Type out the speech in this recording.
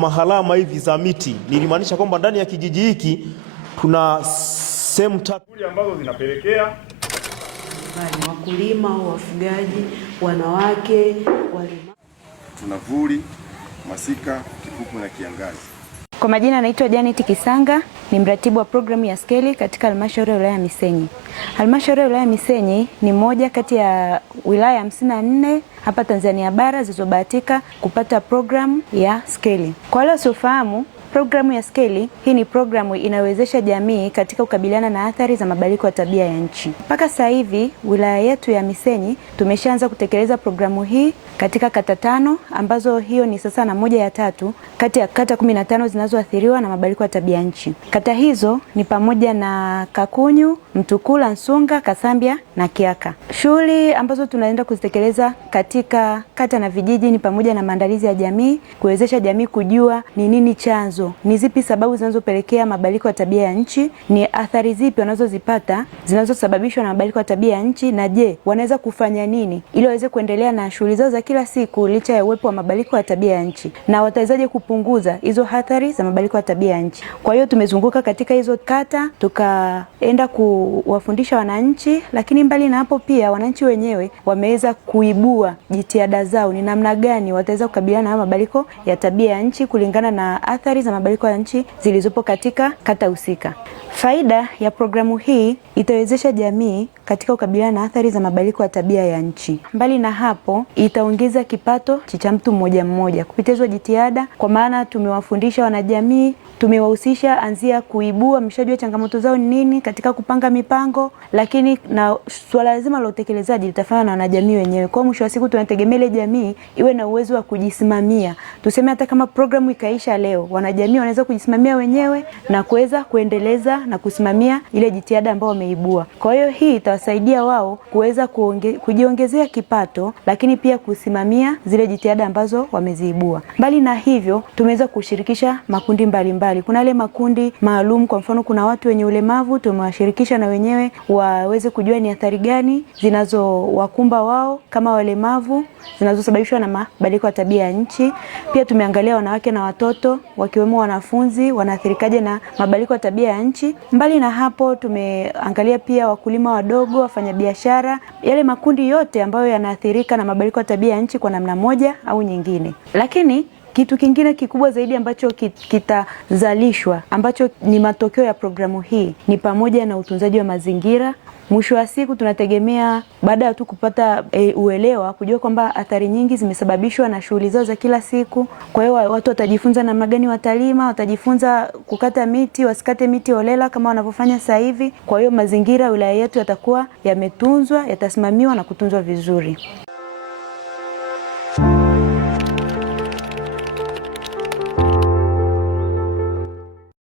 mahalama hivi za miti. Nilimaanisha kwamba ndani ya kijiji hiki tuna sehemu tatu ambazo zinapelekea wakulima, wafugaji, wanawake, walima. Tuna vuli, masika, kipupu na kiangazi. Kwa majina anaitwa Janet Kisanga, ni mratibu wa programu ya Skeli katika halmashauri ya wilaya ya Misenyi. Halmashauri ya wilaya ya Misenyi ni moja kati ya wilaya 54 hapa Tanzania bara zilizobahatika kupata programu ya Skeli. Kwa wale wasiofahamu, programu ya Skeli hii ni programu inayowezesha jamii katika kukabiliana na athari za mabadiliko ya tabia ya nchi. Mpaka sasa hivi wilaya yetu ya Misenyi tumeshaanza kutekeleza programu hii katika kata 5 ambazo hiyo ni sasa na moja ya 3 kati ya kata 15 zinazoathiriwa na mabadiliko ya tabia nchi. Kata hizo ni pamoja na Kakunyu, Mtukula, Nsunga, Kasambia na Kiaka. Shughuli ambazo tunaenda kuzitekeleza katika kata na vijiji ni pamoja na maandalizi ya jamii, kuwezesha jamii kujua ni nini chanzo, ni zipi sababu zinazopelekea mabadiliko ya tabia ya nchi, ni athari zipi wanazozipata zinazosababishwa na mabadiliko ya tabia ya nchi, na je, wanaweza kufanya nini ili waweze kuendelea na shughuli zao za kila siku licha ya uwepo wa mabadiliko ya tabia ya nchi, na watawezaje kupunguza hizo athari za mabadiliko ya tabia ya nchi. Kwa hiyo tumezunguka katika hizo kata, tukaenda kuwafundisha wananchi, lakini mbali na hapo pia wananchi wenyewe wameweza kuibua jitihada zao ni namna gani wataweza kukabiliana na mabadiliko ya tabia ya nchi kulingana na athari za mabadiliko ya nchi zilizopo katika kata husika. Faida ya programu hii itawezesha jamii katika kukabiliana na athari za mabadiliko ya tabia ya nchi. Mbali na hapo, itaongeza kipato cha mtu mmoja mmoja kupitia hizo jitihada, kwa maana tumewafundisha wanajamii, tumewahusisha anzia kuibua mshajua changamoto zao ni nini katika kupanga mipango, lakini na swala lazima la utekelezaji litafanywa na wanajamii wenyewe. Kwa mwisho wa siku tunategemea ile jamii iwe na uwezo wa kujisimamia. Tuseme hata kama programu ikaisha leo, wanajamii wanaweza kujisimamia wenyewe na kuweza kuendeleza na kusimamia ile jitihada ambayo wameibua. Kwa hiyo hii itawasaidia wao kuweza kujiongezea kipato, lakini pia kusimamia zile jitihada ambazo wameziibua. Mbali na hivyo, tumeweza kushirikisha makundi mbalimbali. Kuna ile makundi maalum, kwa mfano kuna watu wenye ulemavu, tumewashirikisha na wenyewe waweze kujua ni athari gani zinazowakumba wao kama walemavu zinazosababishwa na mabadiliko ya tabia ya nchi. Pia tumeangalia wanawake na watoto wakiwemo wanafunzi wanaathirikaje na mabadiliko ya tabia ya nchi. Mbali na hapo tumeangalia pia wakulima wadogo, wafanyabiashara, yale makundi yote ambayo yanaathirika na mabadiliko ya tabia ya nchi kwa namna moja au nyingine. Lakini kitu kingine kikubwa zaidi ambacho kitazalishwa ambacho ni matokeo ya programu hii ni pamoja na utunzaji wa mazingira. Mwisho wa siku tunategemea baada ya tu kupata uelewa kujua kwamba athari nyingi zimesababishwa na shughuli zao za kila siku. Kwa hiyo watu watajifunza namna gani watalima, watajifunza kukata miti, wasikate miti holela kama wanavyofanya sasa hivi. Kwa hiyo mazingira wilaya yetu yatakuwa yametunzwa, yatasimamiwa na kutunzwa vizuri.